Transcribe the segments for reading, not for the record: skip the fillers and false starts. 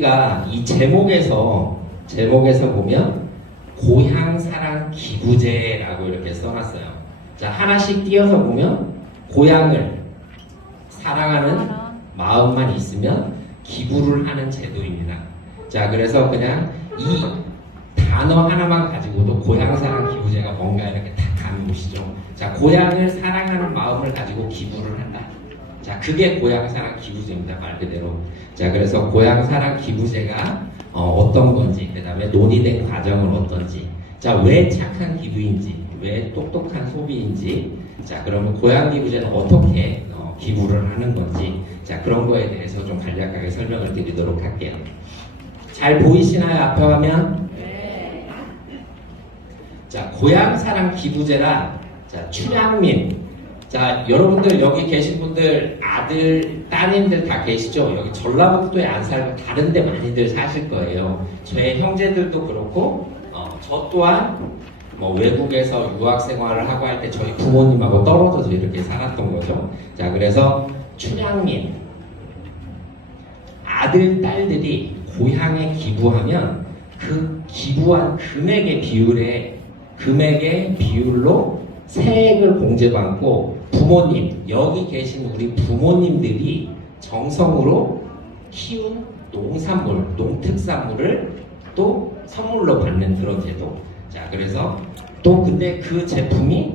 우리가 이 제목에서 보면 고향사랑 기부제라고 이렇게 써놨어요. 자, 하나씩 띄어서 보면 고향을 사랑하는 마음만 있으면 기부를 하는 제도입니다. 자, 그래서 그냥 이 단어 하나만 가지고도 고향사랑 기부제가 뭔가 이렇게 딱 감이 오시죠. 자, 고향을 사랑하는 마음을 가지고 기부를 한다. 자, 그게 고향사랑 기부제입니다. 말 그대로. 자, 그래서 고향사랑 기부제가 어떤 건지, 그 다음에 논의된 과정은 어떤지, 자, 왜 착한 기부인지, 왜 똑똑한 소비인지, 자, 그러면 고향 기부제는 어떻게 기부를 하는 건지, 자, 그런 거에 대해서 좀 간략하게 설명을 드리도록 할게요. 잘 보이시나요? 앞에 화면? 네. 자, 고향사랑 기부제란, 자, 춘향민. 자, 여러분들 여기 계신 분들 아들, 따님들 다 계시죠? 여기 전라북도에 안 살고 다른 데 많이들 사실 거예요. 제 형제들도 그렇고 저 또한 뭐 외국에서 유학 생활을 하고 할 때 저희 부모님하고 떨어져서 이렇게 살았던 거죠. 자, 그래서 춘향민 아들, 딸들이 고향에 기부하면 그 기부한 금액의 비율로 세액을 공제받고 부모님, 여기 계신 우리 부모님들이 정성으로 키운 농산물, 농특산물을 또 선물로 받는 그런 제도. 자, 그래서 또 근데 그 제품이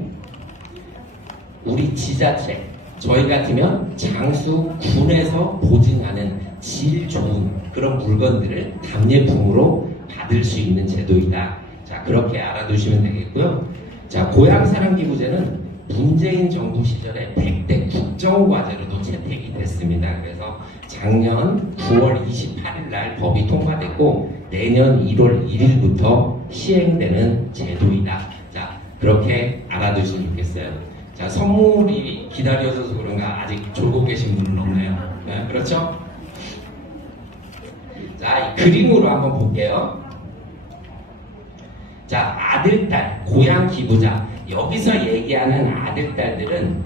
우리 지자체, 저희 같으면 장수 군에서 보증하는 질 좋은 그런 물건들을 답례품으로 받을 수 있는 제도이다. 자, 그렇게 알아두시면 되겠고요. 자, 고향사랑기부제는 문재인 정부 시절에 100대 국정과제로도 채택이 됐습니다. 그래서 작년 9월 28일 날 법이 통과됐고 내년 1월 1일부터 시행되는 제도이다. 자, 그렇게 알아두시면 좋겠어요. 자, 선물이 기다려져서 그런가 아직 졸고 계신 분은 없나요? 네, 그렇죠? 자, 이 그림으로 한번 볼게요. 자, 아들, 딸, 고향 기부자. 여기서 얘기하는 아들, 딸들은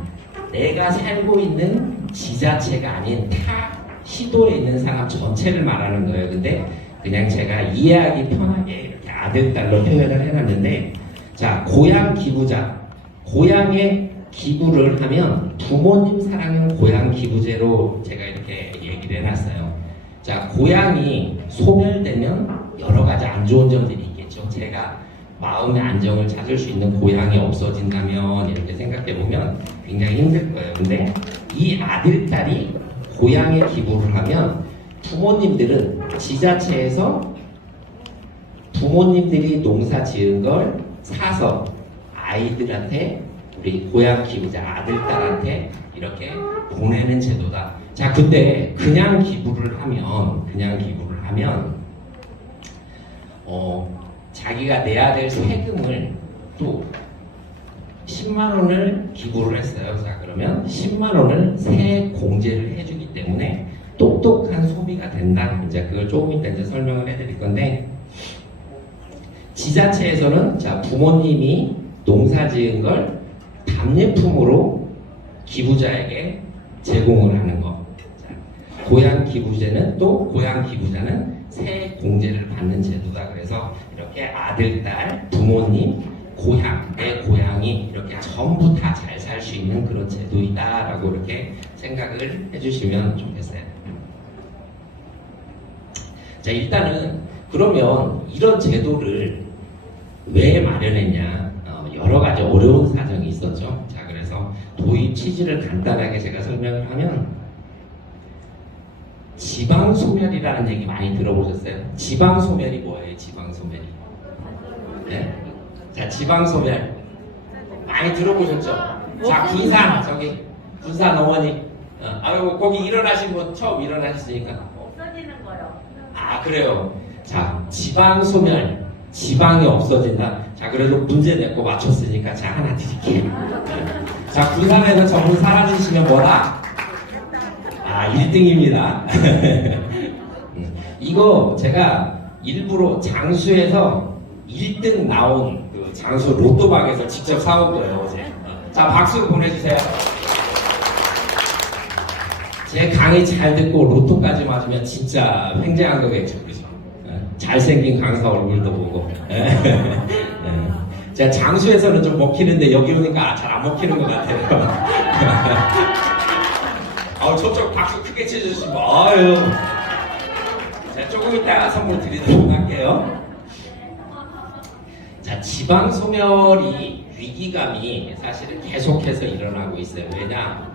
내가 살고 있는 지자체가 아닌 타 시도에 있는 사람 전체를 말하는 거예요. 근데 그냥 제가 이해하기 편하게 이렇게 아들, 딸로 표현을 해놨는데, 자, 고향 기부자. 고향에 기부를 하면 부모님 사랑은 고향 기부제로 제가 이렇게 얘기를 해놨어요. 자, 고향이 소멸되면 여러 가지 안 좋은 점들이 있겠죠. 제가 마음의 안정을 찾을 수 있는 고향이 없어진다면 이렇게 생각해보면 굉장히 힘들 거예요. 근데 이 아들, 딸이 고향에 기부를 하면 부모님들은 지자체에서 부모님들이 농사 지은 걸 사서 아이들한테 우리 고향 기부자 아들, 딸한테 이렇게 보내는 제도다. 자, 근데 그냥 기부를 하면 자기가 내야 될 세금을 또 10만 원을 기부를 했어요. 자, 그러면 10만 원을 세액 공제를 해주기 때문에 똑똑한 소비가 된다. 이제 그걸 조금 이따 이제 설명을 해드릴 건데, 지자체에서는 자, 부모님이 농사 지은 걸 답례품으로 기부자에게 제공을 하는 거. 자, 고향 기부제는 또 고향 기부자는 세액 공제를 받는 제도다. 그래서 이렇게 아들, 딸, 부모님, 고향, 내 고향이 이렇게 전부 다 잘 살 수 있는 그런 제도이다라고 이렇게 생각을 해주시면 좋겠어요. 자, 일단은 그러면 이런 제도를 왜 마련했냐? 여러 가지 어려운 사정이 있었죠. 자, 그래서 도입 취지를 간단하게 제가 설명을 하면, 지방소멸이라는 얘기 많이 들어보셨어요? 지방소멸이 뭐예요? 지방소멸이. 네? 자, 지방소멸 많이 들어보셨죠? 자, 군산 어머니, 아이고 거기 일어나신 분 처음 일어나셨으니까 없어지는 거요. 아, 그래요. 자, 지방소멸, 지방이 없어진다. 자, 그래도 문제 냈고 맞췄으니까 자, 하나 드릴게요. 자, 군산에서 전부 사라지시면 뭐다? 아, 1등입니다. 이거 제가 일부러 장수에서 1등 나온 그 장수 로또방에서 직접 사온 거예요, 어제. 자, 박수 보내주세요. 제 강의 잘 듣고 로또까지 맞으면 진짜 횡재한 거겠죠, 그죠? 잘생긴 강사 얼굴도 보고. 제가 장수에서는 좀 먹히는데 여기 오니까 잘 안 먹히는 것 같아요. 저쪽 박수 크게 쳐주시면, 아유. 자, 조금 이따 선물 드리도록 할게요. 자, 지방 소멸이 위기감이 사실은 계속해서 일어나고 있어요. 왜냐?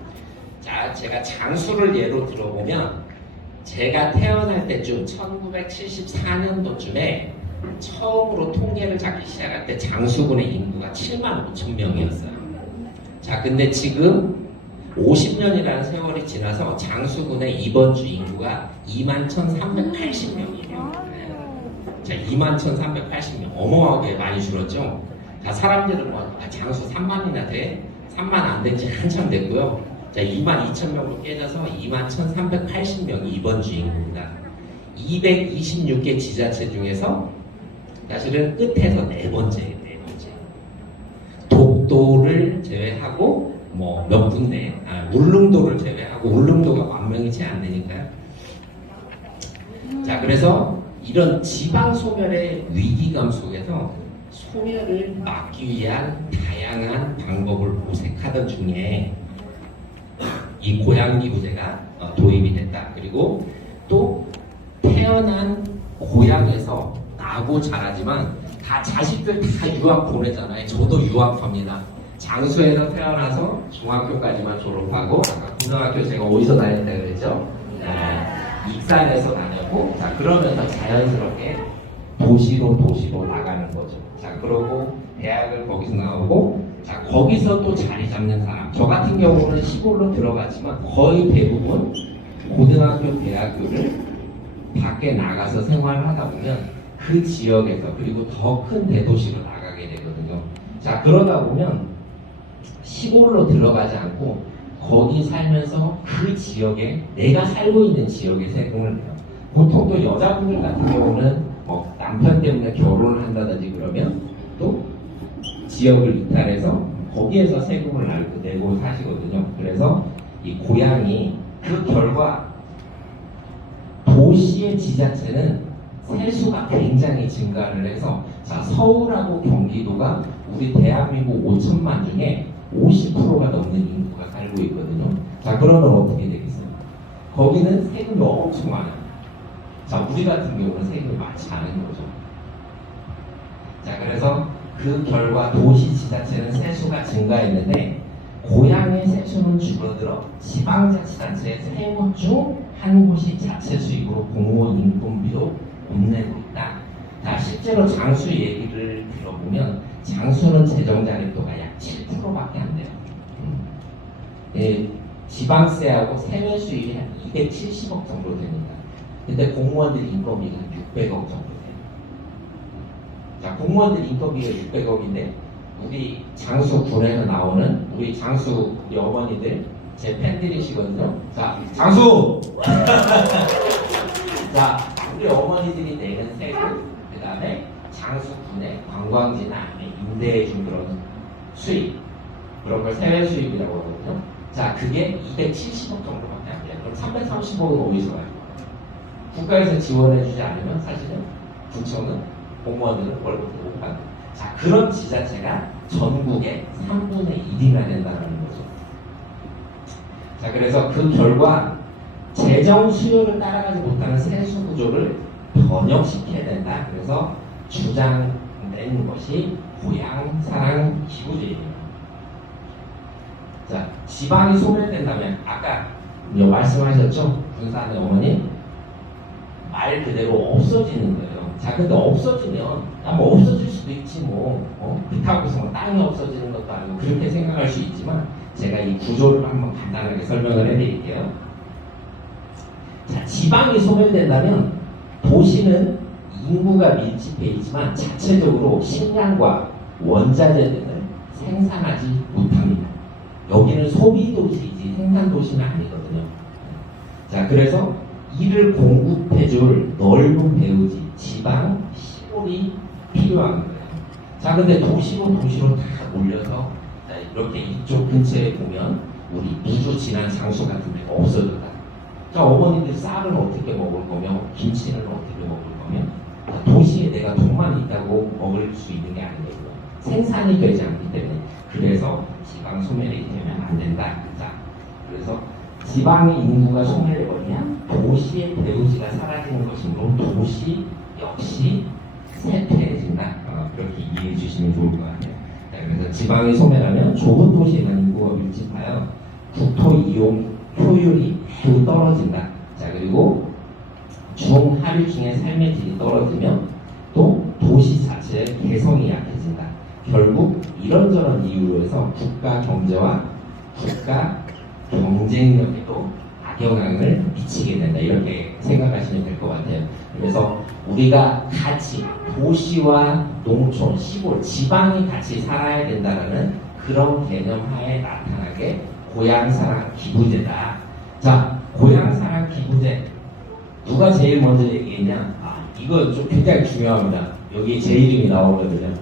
자, 제가 장수를 예로 들어보면, 제가 태어날 때쯤 1974년도쯤에 처음으로 통계를 잡기 시작할 때 장수군의 인구가 7만 5천 명이었어요. 자, 근데 지금 50년이라는 세월이 지나서 장수군의 이번 주 인구가 21,380명이에요. 자, 21,380명. 어마어마하게 많이 줄었죠? 자, 사람들은 장수 3만이나 돼? 3만 안 된 지 한참 됐고요. 자, 22,000명으로 깨져서 21,380명이 이번 주 인구입니다. 226개 지자체 중에서 사실은 끝에서 네 번째. 독도를 제외하고 몇 군데, 울릉도를 제외하고 울릉도가 10,000명이 채 안 되니까요. 자, 그래서 이런 지방 소멸의 위기감 속에서 소멸을 막기 위한 다양한 방법을 모색하던 중에 이 고향기부제가 도입이 됐다. 그리고 또 태어난 고향에서 나고 자라지만 다 자식들 다 유학 보내잖아요. 저도 유학합니다. 장수에서 태어나서 중학교까지만 졸업하고, 아까 고등학교 제가 어디서 다녔다 그랬죠? 익산에서 다녔고, 자, 그러면서 자연스럽게 도시로 나가는 거죠. 자, 그러고 대학을 거기서 나오고, 자, 거기서 또 자리 잡는 사람. 저 같은 경우는 시골로 들어갔지만 거의 대부분 고등학교, 대학교를 밖에 나가서 생활을 하다 보면 그 지역에서, 그리고 더 큰 대도시로 나가게 되거든요. 자, 그러다 보면 시골로 들어가지 않고 거기 살면서 그 지역에, 내가 살고 있는 지역에 세금을 내요. 보통 또 여자분들 같은 경우는 남편 때문에 결혼을 한다든지 그러면 또 지역을 이탈해서 거기에서 세금을 내고 사시거든요. 그래서 이 고향이, 그 결과 도시의 지자체는 세수가 굉장히 증가를 해서, 자, 서울하고 경기도가 우리 대한민국 5천만 중에 50%가 넘는 인구가 살고 있거든요. 자, 그러면 어떻게 되겠어요? 거기는 세금이 엄청 많아요. 자, 우리 같은 경우는 세금이 많지 않은 거죠. 자, 그래서 그 결과 도시 지자체는 세수가 증가했는데 고향의 세수는 줄어들어 지방자치단체의 세무 중 한 곳이 자체 수입으로 공무원 인건비도 못 내고 있다. 자, 실제로 장수 얘기를 들어보면 장수는 재정자립도가 약 7%밖에 안 돼요. 지방세하고 세외 수입이 한 270억 정도 됩니다. 근데 공무원들 인건비가 600억 정도 돼요. 자, 공무원들 인건비가 600억인데 우리 장수군에서 나오는 우리 장수 우리 어머니들 제 팬들이시거든요. 자, 장수! 자, 우리 어머니들이 내는 세금, 그 다음에 장수군의 관광지나 아니면 임대해준 그런 수입, 그런 걸 세외 수입이라고 하거든요. 자, 그게 270억 정도밖에 안 돼요. 그럼 330억은 어디서 와요? 국가에서 지원해주지 않으면 사실은 구청은, 공무원들은 월급을 못 받는. 자, 그런 지자체가 전국의 3분의 1이나 된다는 거죠. 자, 그래서 그 결과 재정 수요를 따라가지 못하는 세수 구조를 번역시켜야 된다. 그래서 주장된 것이 고향 사랑 기부제입니다. 자, 지방이 소멸된다면 아까 말씀하셨죠? 군사의 어머니 말 그대로 없어지는 거예요. 자, 근데 없어지면 없어질 수도 있지 그렇다고 땅이 없어지는 것도 아니고 그렇게 생각할 수 있지만 제가 이 구조를 한번 간단하게 설명을 해드릴게요. 자, 지방이 소멸된다면 도시는 인구가 밀집해 있지만 자체적으로 식량과 원자재 등을 생산하지 못합니다. 여기는 소비 도시이지 생산 도시는 아니거든요. 자, 그래서 이를 공급해줄 넓은 배후지, 지방, 시골이 필요한 거예요. 자, 근데 도시로 다 몰려서 자, 이렇게 이쪽 근처에 보면 우리 무주 진안 장수 같은 데가 없어졌다. 자, 어머니들 쌀은 어떻게 먹을 거며 김치는 어떻게 먹을 거며 도시에 내가 돈만 있다고 먹을 수 있는 게 아니거든요. 생산이 되지 않기 때문에 그래서 지방 소멸이 되면 안 된다. 자, 그래서 지방의 인구가 소멸해버리면 도시의 대도시가 사라지는 것이므로 도시 역시 쇠퇴해진다. 그렇게 이해해 주시면 좋을 것 같아요. 자, 그래서 지방이 소멸하면 좁은 도시에만 인구가 밀집하여 국토 이용 효율이 매우 떨어진다. 자, 그리고 중하류층의 삶의 질이 떨어지면 또 도시 자체의 개성이 약해진다. 결국 이런저런 이유로 해서 국가 경제와 국가 경쟁력에도 악영향을 미치게 된다. 이렇게 생각하시면 될 것 같아요. 그래서 우리가 같이 도시와 농촌, 시골, 지방이 같이 살아야 된다는 그런 개념 하에 나타나게 고향사랑 기부제다. 자, 고향사랑 기부제 누가 제일 먼저 얘기했냐? 이거 좀 굉장히 중요합니다. 여기 제 이름이 나오거든요.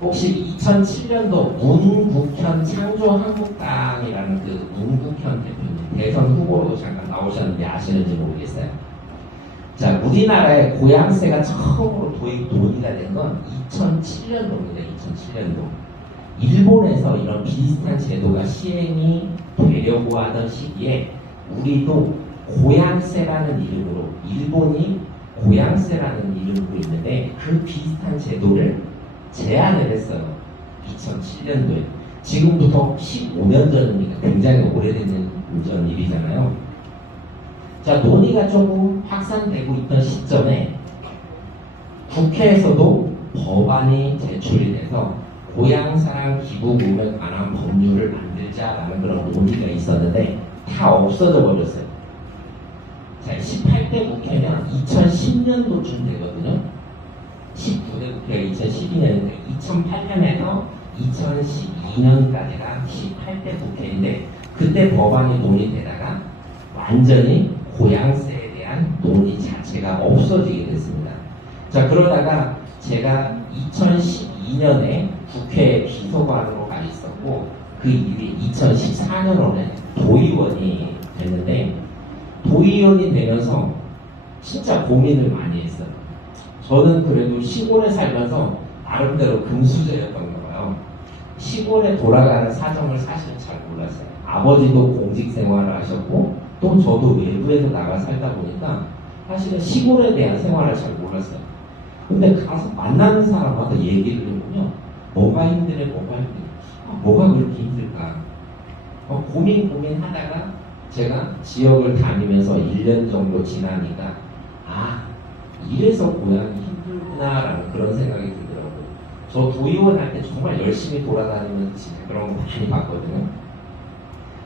혹시 2007년도 문국현 창조한국당이라는 그 문국현 대표님 대선 후보로 잠깐 나오셨는데 아시는지 모르겠어요. 자, 우리나라에 고향세가 처음으로 논의가 된 건 2007년도입니다. 2007년도. 일본에서 이런 비슷한 제도가 시행이 되려고 하던 시기에 우리도 고향세라는 이름으로 일본이 고향세라는 이름으로 있는데 그 비슷한 제도를 제안을 했어요. 2007년도에. 지금부터 15년 전입니다. 굉장히 오래된 전 일이잖아요. 자, 논의가 조금 확산되고 있던 시점에 국회에서도 법안이 제출이 돼서 고향사랑 기부금에 관한 법률을 만들자라는 그런 논의가 있었는데 다 없어져 버렸어요. 자, 18대 국회는 2010년도쯤 되거든요. 19대 국회가 2012년인데 2008년에서 2012년까지가 18대 국회인데 그때 법안이 논의되다가 완전히 고향세에 대한 논의 자체가 없어지게 됐습니다. 자, 그러다가 제가 2012년에 국회 비서관으로 가 있었고 그 일이 2014년에 도의원이 됐는데 도의원이 되면서 진짜 고민을 많이 했어요. 저는 그래도 시골에 살면서 나름대로 금수저였던가 봐요. 시골에 돌아가는 사정을 사실 잘 몰랐어요. 아버지도 공직 생활을 하셨고 또 저도 외부에서 나가 살다 보니까 사실은 시골에 대한 생활을 잘 몰랐어요. 근데 가서 만나는 사람마다 얘기를 해보면 뭐가 힘들어, 뭐가 힘들어, 뭐가 그렇게 힘들까? 고민하다가 제가 지역을 다니면서 1년 정도 지나니까 이래서 고향이 힘들구나라는 그런 생각이 들더라고요. 저 도의원 할 때 정말 열심히 돌아다니면서 진짜 그런 거 많이 봤거든요.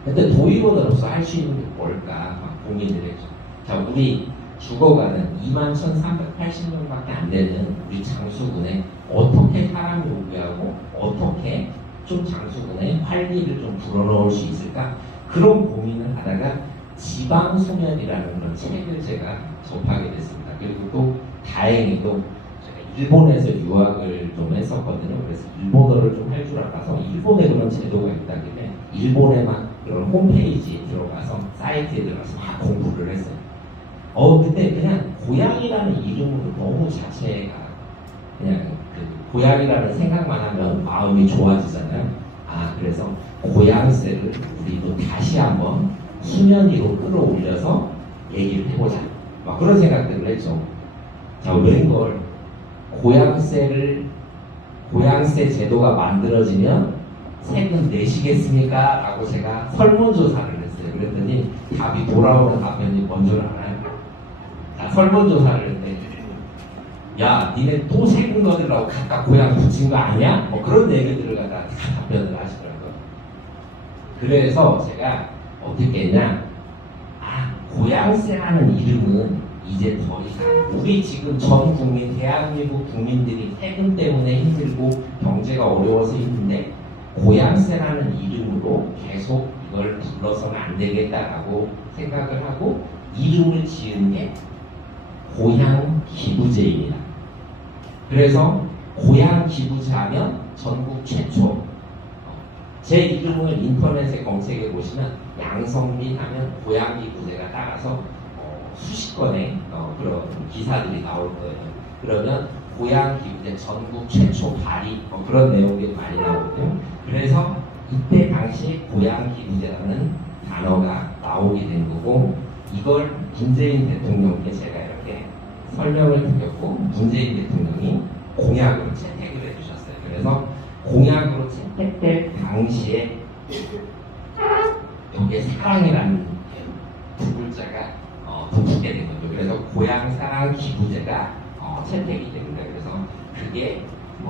근데 도의원으로서 할 수 있는 게 뭘까 막 고민을 했죠. 자, 우리 죽어가는 21,380명밖에 안 되는 우리 장수군에 어떻게 사람 요구하고 어떻게 좀 장수군에 활기를 좀 불어넣을 수 있을까? 그런 고민을 하다가 지방소멸이라는 그런 책을 제가 접하게 됐습니다. 그리고 또 다행히도 제가 일본에서 유학을 좀 했었거든요. 그래서 일본어를 좀 할 줄 알아서 일본에 그런 제도가 있다길래 일본에 막 그런 홈페이지에 들어가서 사이트에 들어가서 막 공부를 했어요. 근데 그냥 고향이라는 이름으로 너무 자체가 그냥 그 고향이라는 생각만 하면 마음이 좋아지잖아요. 그래서 고향세를 우리도 다시 한번 수면 위로 끌어올려서 얘기를 해보자. 막 그런 생각들을 했죠. 자, 웬걸 고향세 제도가 만들어지면 세금 내시겠습니까? 라고 제가 설문조사를 했어요. 그랬더니 답이 돌아오는 답변이 뭔 줄 알아요? 자, 설문조사를 했는데 야, 니네 또 세금 거들라고 각각 고향 붙인 거 아니야? 뭐 그런 얘기들을 갖다 다 답변을 하시더라고요. 그래서 제가 어떻게 했냐? 고향세라는 이름은 이제 더 이상 우리 지금 전 국민, 대한민국 국민들이 세금 때문에 힘들고 경제가 어려워서 힘든데 고향세라는 이름으로 계속 이걸 불러서는 안 되겠다라고 생각을 하고 이름을 지은 게 고향기부제입니다. 그래서 고향기부제하면 전국 최초 제 이름을 인터넷에 검색해 보시면 양성민 하면 고양이 구제가 따라서 수십 건의 그런 기사들이 나올 거예요. 그러면 고양이 구제 전국 최초 발의 그런 내용들이 많이 나오거든요. 그래서 이때 당시 고양이 구제라는 단어가 나오게 된 거고, 이걸 문재인 대통령께 제가 이렇게 설명을 드렸고, 문재인 대통령이 공약으로 채택을 해주셨어요. 그래서 공약으로 채택될 당시에 여기에 사랑이라는 두 글자가 붙게 된 거죠. 그래서 고향사랑 기부제가 채택이 됩니다. 그래서 그게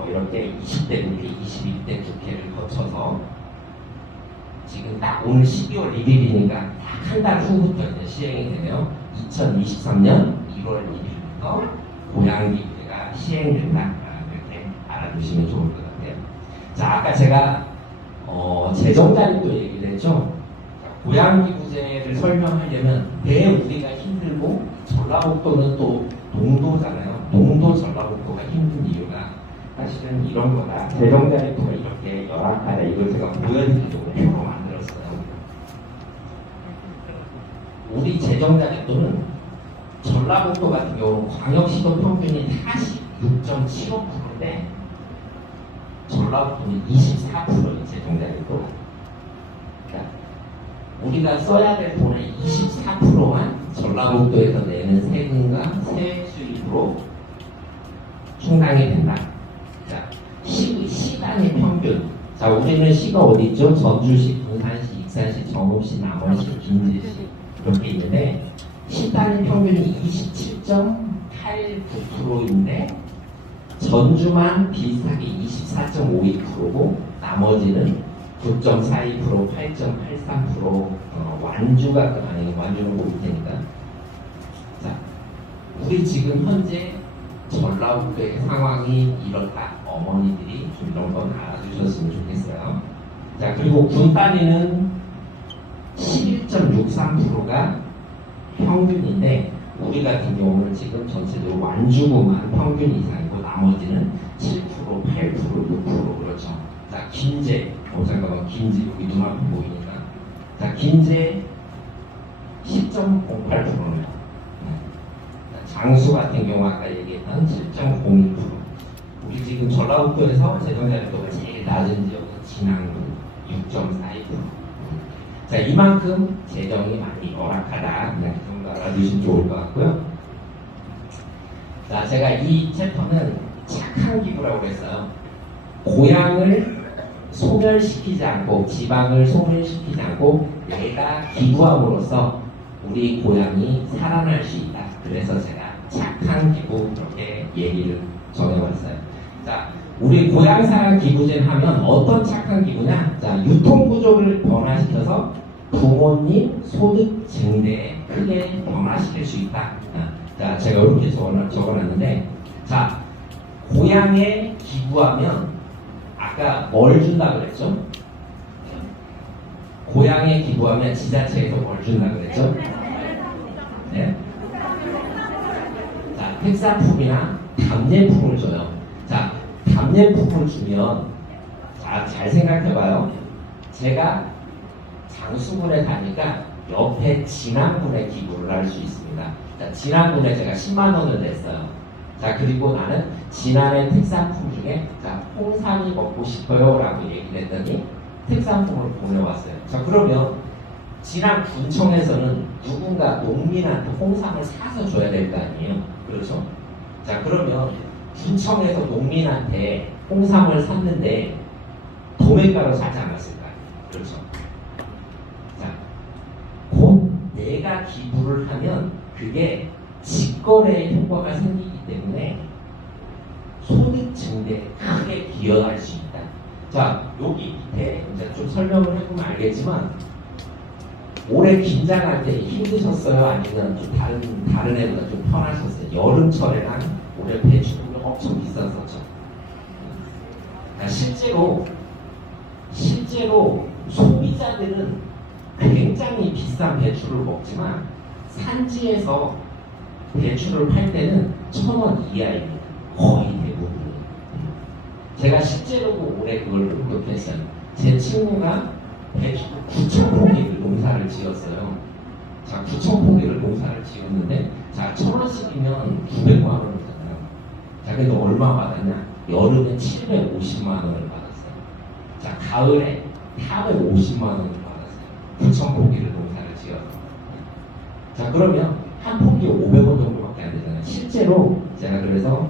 이렇게 20대 국회, 21대 국회를 거쳐서 지금 딱 오늘 12월 1일이니까 딱 한 달 후부터 이제 시행이 되며 2023년 1월 1일부터 고양기부제가 시행된다. 이렇게 알아두시면 좋을 것 같아요. 자, 아까 제가 재정자립도 얘기를 했죠. 고양기부제를 설명하려면 왜 우리가 힘들고, 전라북도는 또 농도잖아요. 농도 전라북도가 힘든 이유가 사실은 이런 거다. 재정자립도가 이렇게 열악하다. 이걸 제가 보여드리려고 표로 만들었어요. 우리 재정자립도는 전라북도 같은 경우는 광역시도 평균이 46.75%인데 전라북도는 24%의 재정자립도. 그러니까 우리가 써야 될 돈의 24%만 전라북도에서 내는 세금과 세액 수입으로 충당이 된다. 자, 시간의 평균. 자, 우리는 시가 어디 있죠? 전주시, 군산시, 익산시, 정읍시, 남원시, 김제시 이렇게 있는데 시 단위 평균이 27.89%인데 전주만 비슷하게 24.52%고 나머지는 9.42%, 8.83%, 완주가 아니 완주는 못 테니까. 자, 우리 지금 현재 전라북도의 상황이 이렇다. 어머니들이 좀 이런 건 알아주셨으면 좋겠어요. 자, 그리고 군 단위는 11.63%가 평균인데 우리 같은 경우는 지금 전체적으로 완주구만 평균 이상이고 나머지는 7%, 8%, 6% 그렇죠. 자, 김제, 잠깐만, 김제 여기 눈앞에 보이니까. 자, 김제 10.08%네요. 장수 같은 경우 아까 얘기했던 7.02%. 우리 지금 전라북도에서 재정자립도가 제일 낮은 지역은 진안구 6.42%. 자, 이만큼 재정이 많이 열악하다. 그냥 그 정도 알아두시면 좋을 것 같고요. 자, 제가 이 챕터는 착한 기부라고 했어요. 고향을 소멸시키지 않고, 지방을 소멸시키지 않고 내가 기부함으로써 우리 고향이 살아날 수 있다. 그래서 제가 착한 기부 이렇게 얘기를 전해왔어요. 자, 우리 고향사랑 기부제를 하면 어떤 착한 기부냐? 자, 유통구조를 변화시켜서 부모님 소득 증대에 크게 변화시킬 수 있다. 자, 제가 이렇게 적어놨는데, 자, 고향에 기부하면 아까 뭘 준다 그랬죠? 고향에 기부하면 지자체에서 뭘 준다 그랬죠? 네? 자, 특산품이나 답례품을 줘요. 자, 답례품을 주면, 자, 잘 생각해봐요. 제가 장수군에 가니까 옆에 진안군에 기부를 할 수 있습니다. 자, 진안군에 제가 10만 원을 냈어요. 자, 그리고 나는 진안의 특산품 중에, 자, 홍삼이 먹고 싶어요 라고 얘기를 했더니 특산품을 보내왔어요. 자, 그러면 진안 군청에서는 누군가 농민한테 홍삼을 사서 줘야 될 거 아니에요. 그렇죠? 자, 그러면 군청에서 농민한테 홍삼을 샀는데 도매가로 사지 않았을까요? 그렇죠? 자, 곧 내가 기부를 하면 그게 직거래의 효과가 생기기 때문에 소득 증대에 크게 기여할 수 있다. 자, 여기 밑에 이제 좀 설명을 해보면 알겠지만 올해 김장할 때 힘드셨어요? 아니면 좀 다른 애보다 좀 편하셨어요? 여름철에랑 올해 배추가 엄청 비쌌었죠. 그러니까 실제로 소비자들은 굉장히 비싼 배추를 먹지만 산지에서 배추를 팔 때는 1,000원 이하입니다. 거의 대부분. 제가 실제로 올해 그걸 목격했어요. 제 친구가 9,000포기를 농사를 지었어요. 자, 9,000포기를 농사를 지었는데, 자, 1,000원씩이면 900만 원이잖아요. 자, 근데 얼마 받았냐? 여름에 750만 원을 받았어요. 자, 가을에 450만 원을 받았어요. 9,000포기를 농사를 지어서. 자, 그러면 한 포기에 500원 정도밖에 안 되잖아요. 실제로 제가 그래서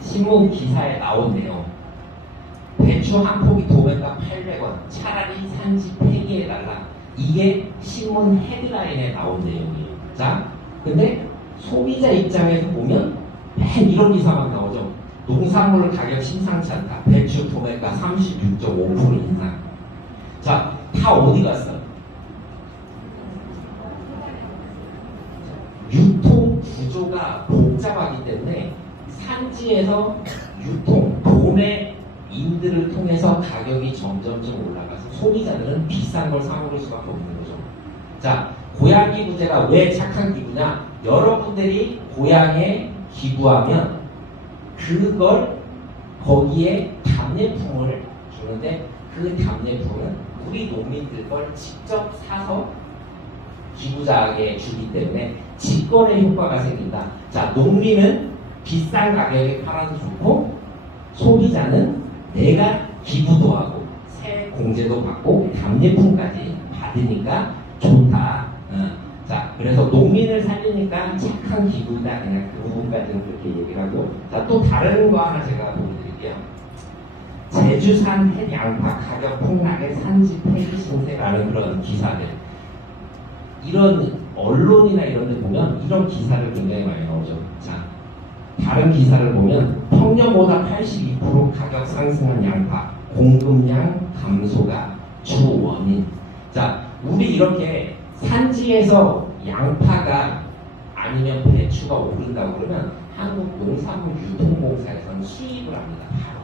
신문 기사에 나온대요. 배추 한 포기 도매가 800원, 차라리 산지 폐기해달라. 이게 신문 헤드라인에 나온 내용이에요. 자, 근데 소비자 입장에서 보면 맨 이런 기사만 나오죠. 농산물 가격 심상치 않다. 배추 도매가 36.5% 인상. 자, 다 어디 갔어? 유통 구조가 복잡하기 때문에 산지에서 유통, 도매인들을 통해서 가격이 점점점 올라가서 소비자들은 비싼 걸 사 먹을 수밖에 없는 거죠. 자, 고향 기부제가 왜 착한 기부냐? 여러분들이 고향에 기부하면 그걸 거기에 답례품을 주는데 그 답례품은 우리 농민들 걸 직접 사서 기부자에게 주기 때문에 직거래 효과가 생긴다. 자, 농민은 비싼 가격에 팔아도 좋고 소비자는 내가 기부도 하고 세 공제도 받고 답례품까지 받으니까 좋다. 자, 그래서 농민을 살리니까 착한 기부다. 그냥 그 부분까지는 그렇게 얘기를 하고. 자, 또 다른 거 하나 제가 보여드릴게요. 제주산 햇양파 가격 폭락의 산지 폐기 신세라는 그런 기사들. 이런 언론이나 이런 데 보면 이런 기사를 굉장히 많이 나오죠. 자, 다른 기사를 보면 평년보다 82% 가격 상승한 양파, 공급량 감소가 주 원인. 자, 우리 이렇게 산지에서 양파가 아니면 배추가 오른다고 그러면 한국농산물유통공사에서는 수입을 합니다. 바로.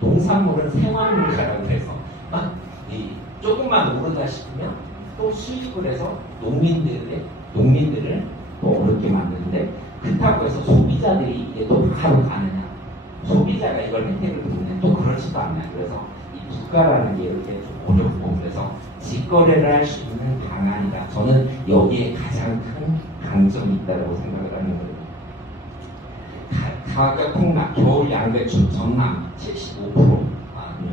농산물은 생활물자라고 해서 조금만 오르다 싶으면 또 수입을 해서 농민들을 또 어렵게 만드는데 그렇다고 해서 소비자들이 이게 또 바로 가느냐? 소비자가 이걸 혜택을 받느냐? 또 그렇지도 않냐? 그래서 이 물가라는 게 이렇게 좀 어렵고 그래서 직거래를 할 수 있는 방안이다. 저는 여기에 가장 큰 강점이 있다고 생각을 하는 거예요. 가격 폭락, 겨울 양배추 전남 75%,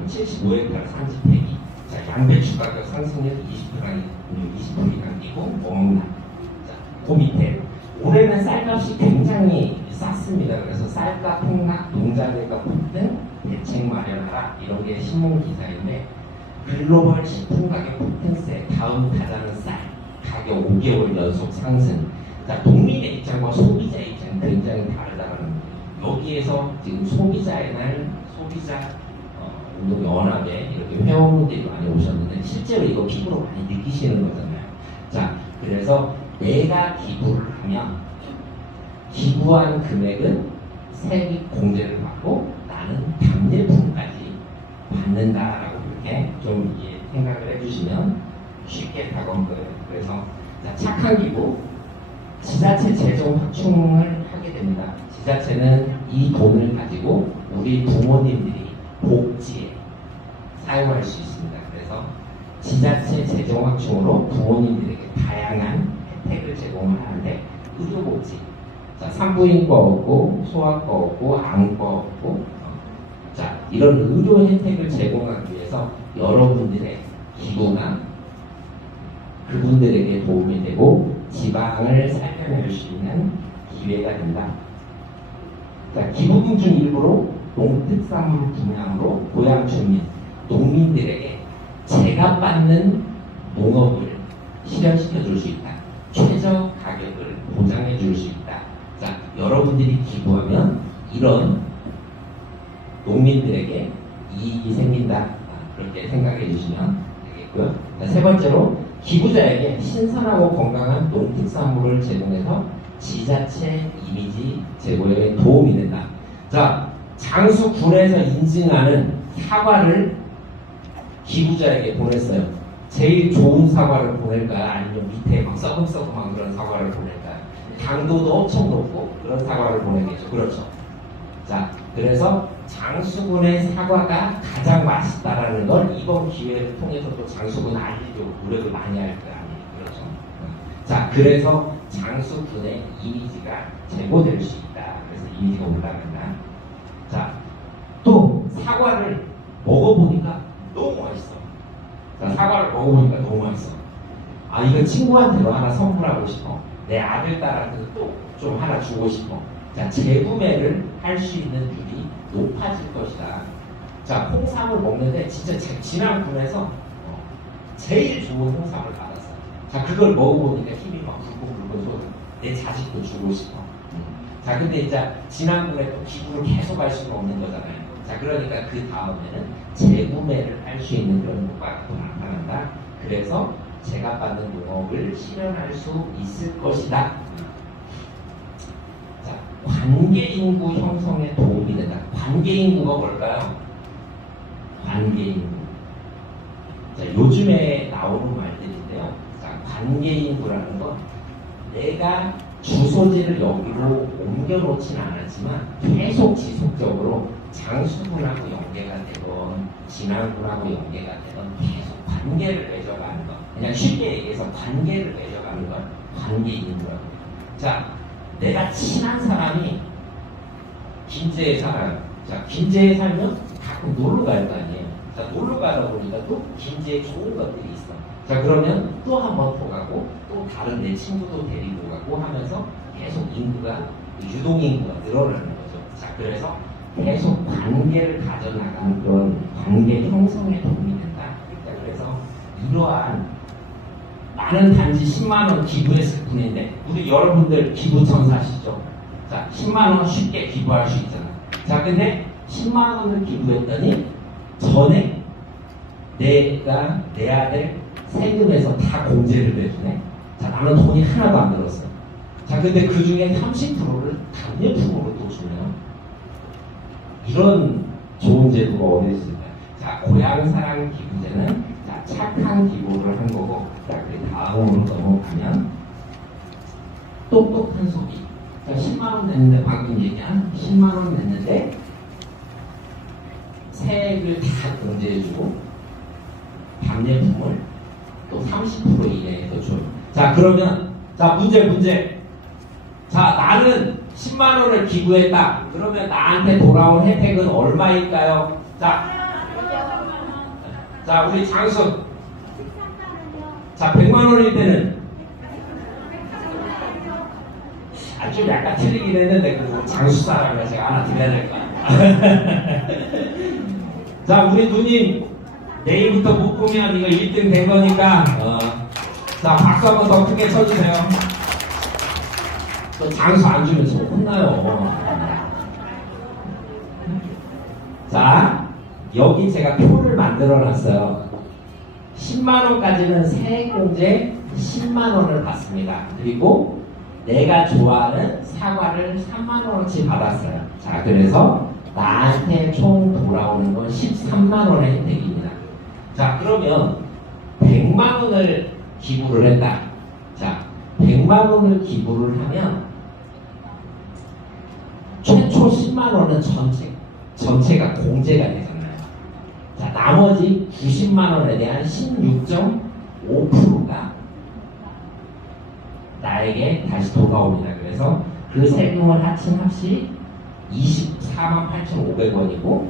75헥타르 산지 폐기. 자, 양배추 가격 상승률 20% 이상 뛰고 어묵나. 자, 그 밑에 올해는 쌀값이 굉장히 쌌습니다. 그래서 쌀값 폭락, 농자재가 폭등, 대책 마련하라 이런 게 신문 기사인데 글로벌 식품 가격 폭등세, 다음 타자는 쌀 가격 5개월 연속 상승. 자, 농민의 입장과 소비자 입장이 굉장히 다르다는 거예요. 여기에서 지금 소비자의 날, 소비자 운동이 워낙에 이렇게 회원분들이 많이 오셨는데 실제로 이거 피부로 많이 느끼시는 거잖아요. 자, 그래서 내가 기부를 하면 기부한 금액은 세액 공제를 받고 나는 답례품까지 받는다라고 이렇게 좀 생각을 해주시면 쉽게 다가올 거예요. 그래서 자, 착한 기부, 지자체 재정 확충을 하게 됩니다. 지자체는 이 돈을 가지고 우리 부모님들이 복지에 사용할 수 있습니다. 그래서 지자체 재정 확충으로 부모님들에게 다양한 혜택을 제공하는데 의료복지, 자, 산부인과 없고 소아과 없고 안과 없고 자, 이런 의료 혜택을 제공하기 위해서 여러분들의 기부가 그분들에게 도움이 되고 지방을 살려낼 수 있는 기회가 된다. 자, 기부금 중 일부로 농특산물 분양으로 고향 주민, 농민들에게 제값받는 농업을 실현시켜 줄 수 있다. 최저 가격을 보장해 줄 수 있다. 자, 여러분들이 기부하면 이런 농민들에게 이익이 생긴다. 그렇게 생각해 주시면 되겠고요. 자, 세 번째로 기부자에게 신선하고 건강한 농특산물을 제공해서 지자체 이미지 제고에 도움이 된다. 자, 장수군에서 인증하는 사과를 기부자에게 보냈어요. 제일 좋은 사과를 보낼까? 아니면 밑에 막 썩음썩음한 그런 사과를 보낼까? 당도도 엄청 높고 그런 사과를 보내겠죠. 그렇죠. 자, 그래서 장수군의 사과가 가장 맛있다라는 걸 이번 기회를 통해서 또 장수군 알리려고 노력을 많이 할 거 아니에요. 그렇죠? 자, 그래서 장수군의 이미지가 제고될 수 있다. 그래서 이미지가 올라간다. 자, 또 사과를 먹어보니까 너무 맛있어. 자, 사과를 먹어보니까 너무 맛있어. 아, 이거 친구한테도 하나 선물하고 싶어. 내 아들, 딸한테도 또 좀 하나 주고 싶어. 자, 재구매를 할 수 있는 률이 높아질 것이다. 자, 홍삼을 먹는데 진짜 진한 군에서 제일 좋은 홍삼을 받았어. 자, 그걸 먹어보니까 힘이 막 불끈불끈 솟아. 내 자식도 주고 싶어. 자, 근데 이제 진한 군에 또 기부를 계속 할 수는 없는 거잖아요. 자, 그러니까 그 다음에는 재구매를 할 수 있는 그런 효과가 또 나타난다. 그래서 제가 받는 농업을 실현할 수 있을 것이다. 자, 관계인구 형성에 도움이 된다. 관계인구가 뭘까요? 관계인구. 자, 요즘에 나오는 말들인데요. 자, 관계인구라는 건 내가 주소지를 여기로 옮겨놓진 않았지만 계속 지속적으로 장수군하고 연계가 되건 진안군하고 연계가 되건 계속 관계를 맺어가는 것. 그냥 쉽게 얘기해서 관계를 맺어가는 건 관계인구라고. 자, 내가 친한 사람이 김제에 살아요. 자, 김제에 살면 가끔 놀러 갈 거 아니에요. 자, 놀러 가다 보니까 또 김제에 좋은 것들이 있어. 자, 그러면 또 한 번 더 가고 또 다른 내 친구도 데리고 가고 하면서 계속 인구가 유동인구가 늘어나는 거죠. 자, 그래서 계속 관계를 가져나가는 그런 관계 형성에 도움이 된다. 자, 그래서 이러한 나는 단지 10만 원 기부했을 뿐인데 우리 여러분들 기부 천사시죠? 자, 10만 원 쉽게 기부할 수 있잖아. 자, 근데 10만 원을 기부했더니 전에 내가 내야 될 세금에서 다 공제를 해주네. 자, 나는 돈이 하나도 안 들었어. 자, 근데 그 중에 30%를 담례품으로 또 주네요. 이런 좋은 제도가 어디 있을까요? 자, 고향사랑 기부제는 자, 착한 기부를 한 거고, 자, 그 다음으로 넘어가면 똑똑한 소비. 자, 10만 원 냈는데 방금 얘기한 10만 원 냈는데 세액을 다 공제해주고 담례품을 또 30% 이내에서 줘요. 자, 그러면 자, 문제. 자, 나는 10만 원을 기부했다. 그러면 나한테 돌아온 혜택은 얼마일까요? 자, 우리 장수. 자, 100만 원일 때는 좀 약간 틀리긴 했는데 그 장수 사람이라 제가 하나 드려야 될 것 같아요. 자, 우리 누님 내일부터 못 보면 이거 1등 된 거니까 자, 박수 한번 더 크게 쳐주세요. 또 장수 안 주면 저 혼나요. 자, 여기 제가 표를 만들어 놨어요. 10만 원까지는 세액공제 10만 원을 받습니다. 그리고 내가 좋아하는 사과를 3만 원어치 받았어요. 자, 그래서 나한테 총 돌아오는 건 13만 원의 혜택입니다. 자, 그러면 100만 원을 기부를 했다. 자, 100만 원을 기부를 하면 최초 10만 원은 전체가 공제가 되잖아요. 자, 나머지 90만 원에 대한 16.5%가 나에게 다시 돌아옵니다. 그래서 그 세금을 합친 합이 24만 8,500원이고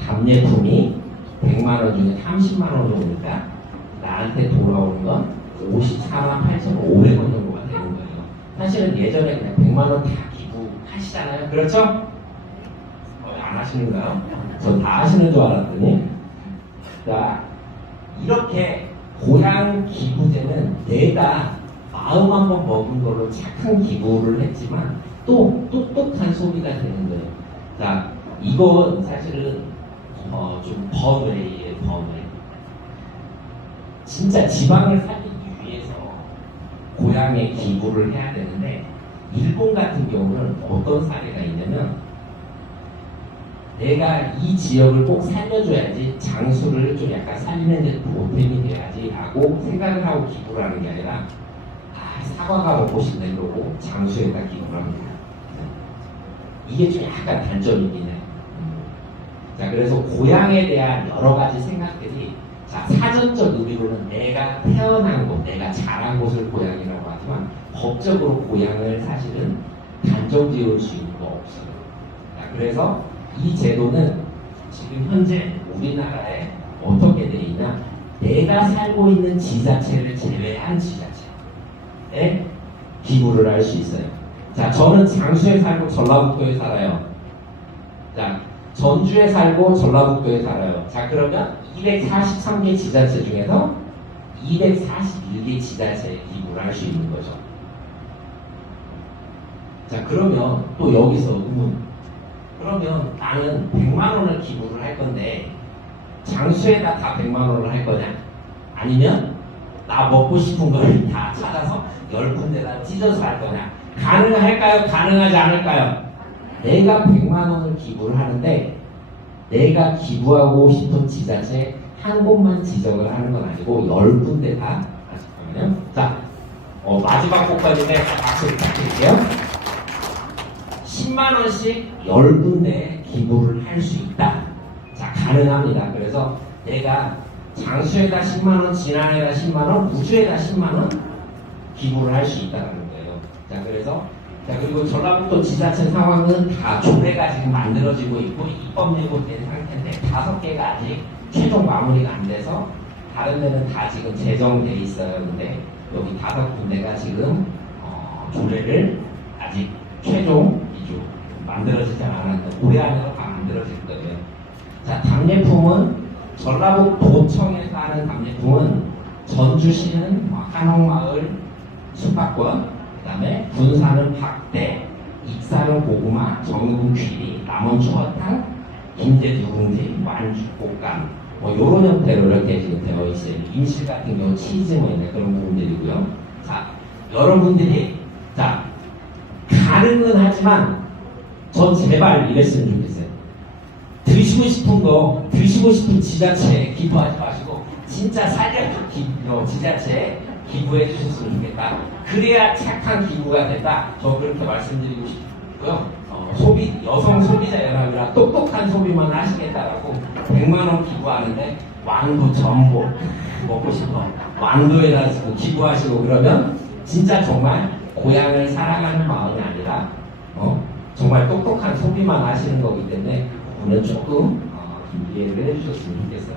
담례품이 100만 원 중에 30만 원 정도니까 나한테 돌아오는 건 54만 8,500원 정도가 되는 거예요. 사실은 예전에 그냥 100만 원 다 기부하시잖아요. 그렇죠? 안 하시는가요? 저 다 하시는 줄 알았더니. 자, 이렇게 고향 기부제는 내가 마음 한번 먹은 걸로 착한 기부를 했지만 또 똑똑한 소비가 되는 거예요. 자, 이건 사실은 좀 번외예요, 번외. 진짜 지방을 살리기 위해서 고향에 기부를 해야 되는데 일본 같은 경우는 어떤 사례가 있냐면 내가 이 지역을 꼭 살려줘야지 장수를 좀 약간 살리는 데 보탬이 돼야지 라고 생각을 하고 기부를 하는 게 아니라 사과가 먹고 싶네 그러고 장수에다 기부를 합니다. 이게 좀 약간 단점이긴 해요. 자, 그래서 고향에 대한 여러 가지 생각들이 자, 사전적 의미로는 내가 태어난 곳, 내가 자란 곳을 고향이라고 하지만 법적으로 고향을 사실은 단정 지을 수 있는 거 없어요. 자, 그래서 이 제도는 지금 현재 우리나라에 어떻게 돼 있냐? 내가 살고 있는 지자체를 제외한 지자체에 기부를 할 수 있어요. 자, 저는 장수에 살고 전라북도에 살아요. 자, 전주에 살고 전라북도에 살아요. 자, 그러면 243개 지자체 중에서 241개 지자체에 기부를 할 수 있는 거죠. 자, 그러면 또 여기서 의문. 그러면 나는 100만 원을 기부를 할 건데 장수에다 다 100만 원을 할 거냐? 아니면 나 먹고 싶은 걸 다 찾아서 10군데다 찢어서 할 거냐? 가능할까요? 가능하지 않을까요? 내가 100만 원을 기부를 하는데 내가 기부하고 싶은 지자체 한 곳만 지정을 하는 건 아니고 10군데 다 하실 거예요. 자, 마지막 곡까지 박수 부탁드릴게요. 10만 원씩 10군데 기부를 할 수 있다. 자, 가능합니다. 그래서 내가 장수에다 10만 원, 진안에다 10만 원, 우주에다 10만 원 기부를 할 수 있다는 거예요. 자, 그래서 자, 그리고 전라북도 지자체 상황은 다 조례가 지금 만들어지고 있고 입법 예고된 상태인데 5개가 아직 최종 마무리가 안 돼서 다른 데는 다 지금 제정돼 있어요. 근데 여기 5군데가 지금 조례를 아직 최종 이주 만들어지지 않았는데 올해 안으로 다 만들어질 거예요. 자, 답례품은 전라북도청에서 하는 답례품은 전주시는 한옥마을 숙박권, 그 다음에 군사는 박대, 익사는 고구마, 정읍은 귀리, 남원 추어탕, 김제주 궁지, 완주 꽃감 요런 형태로 이렇게 지금 되어 있어요. 임실 같은 경우 치즈 있는 그런 부분들이고요. 자, 여러분들이 자 가능은 하지만 전 제발 이랬으면 좋겠어요. 드시고 싶은 거, 드시고 싶은 지자체에 기부하지 마시고 진짜 살려줄 지자체에 기부해 주셨으면 좋겠다. 그래야 착한 기부가 된다. 저 그렇게 말씀드리고 싶고요. 여성 소비자 연합이라 똑똑한 소비만 하시겠다라고 100만 원 기부하는데 완도 전복 먹고 싶어 완도에다 기부하시고 그러면 진짜 정말 고향을 사랑하는 마음이 아니라 정말 똑똑한 소비만 하시는 거기 때문에 오늘 조금 이해를 해주셨으면 좋겠어요.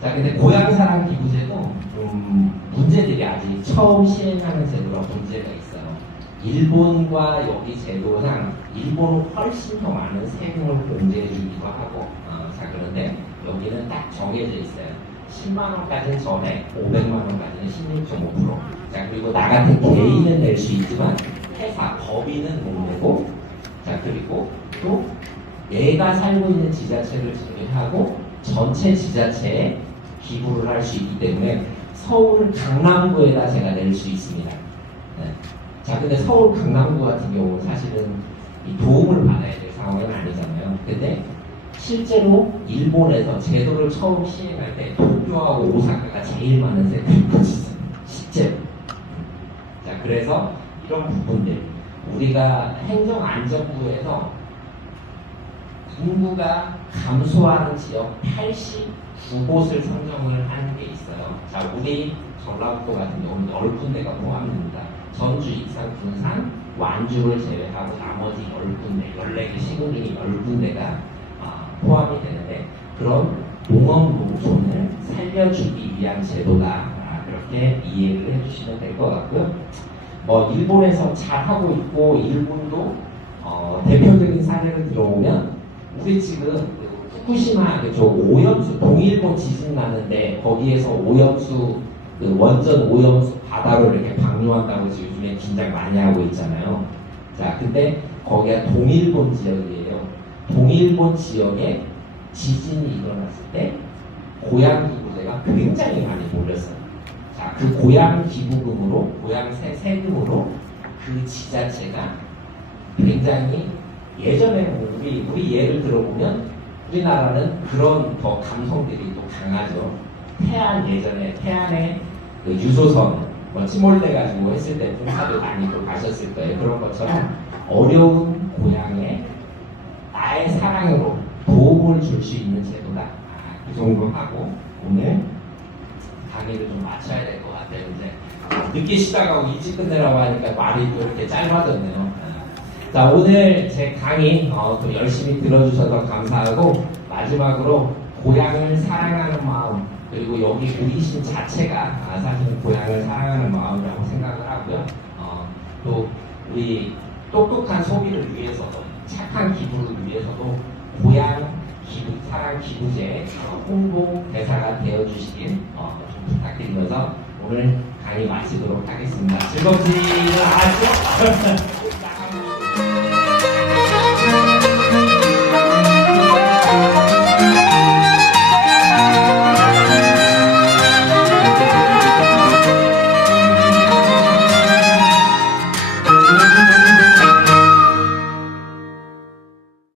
자, 근데 고향사랑 기부제도 문제들이 아직 처음 시행하는 제도라 문제가 있어요. 일본과 여기 제도상 일본은 훨씬 더 많은 세금을 공제해 주기도 하고 자, 그런데 여기는 딱 정해져 있어요. 10만 원까지는 전액, 500만 원까지는 16.5%. 자, 그리고 나 같은 개인은 낼 수 있지만 회사, 법인은 못 내고 자, 그리고 또 내가 살고 있는 지자체를 제외하고 전체 지자체에 기부를 할 수 있기 때문에 서울 강남구에다 제가 낼 수 있습니다. 네. 자, 근데 서울 강남구 같은 경우는 사실은 이 도움을 받아야 될 상황은 아니잖아요. 근데 실제로 일본에서 제도를 처음 시행할 때 도쿄하고 오사카가 제일 많은 세금을 거쳤어요. 실제로. 자, 그래서 이런 부분들 우리가 행정안전부에서 인구가 감소하는 지역 89곳을 선정을 하는 게 있어요. 자, 우리 전라북도 같은 경우는 10군데가 포함됩니다. 전주, 익산, 군산, 완주를 제외하고 나머지 10군데, 14개 시군 중에 10군데가 포함이 되는데 그런 농업 농촌을 살려주기 위한 제도다. 그렇게 이해를 해주시면 될 것 같고요. 일본에서 잘하고 있고 일본도 대표적인 사례를 들어보면 우리 지금 후쿠시마 오염수 동일본 지진 나는데 거기에서 오염수 원전 오염수 바다로 이렇게 방류한다고 지금 요즘에 긴장 많이 하고 있잖아요. 자, 근데 거기가 동일본 지역이에요. 동일본 지역에 지진이 일어났을 때 고향 기부제가 굉장히 많이 몰렸어요. 자, 그 고향 기부금으로 고향 세금으로 그 지자체가 굉장히 예전에는 우리 예를 들어보면 우리나라는 그런 더 감성들이 또 강하죠. 예전에 태안에 그 유조선 찌몰래 가지고 했을 때 봉사도 많이 또 가셨을 거예요. 그런 것처럼 어려운 고향에 나의 사랑으로 도움을 줄 수 있는 제도다. 그 정도 하고 오늘 강의를 좀 마쳐야 될 것 같아요. 이제 늦게 시작하고 일찍 끝내라고 하니까 말이 또 이렇게 짧아졌네요. 자, 오늘 제 강의 또 열심히 들어주셔서 감사하고 마지막으로 고향을 사랑하는 마음 그리고 여기 우리신 자체가 사실은 고향을 사랑하는 마음이라고 생각을 하고요. 또 우리 똑똑한 소비를 위해서도 착한 기부를 위해서도 고향 기부, 사랑 기부제 홍보 대사가 되어주시길 좀 부탁드리면서 오늘 강의 마치도록 하겠습니다. 즐겁지 않았죠?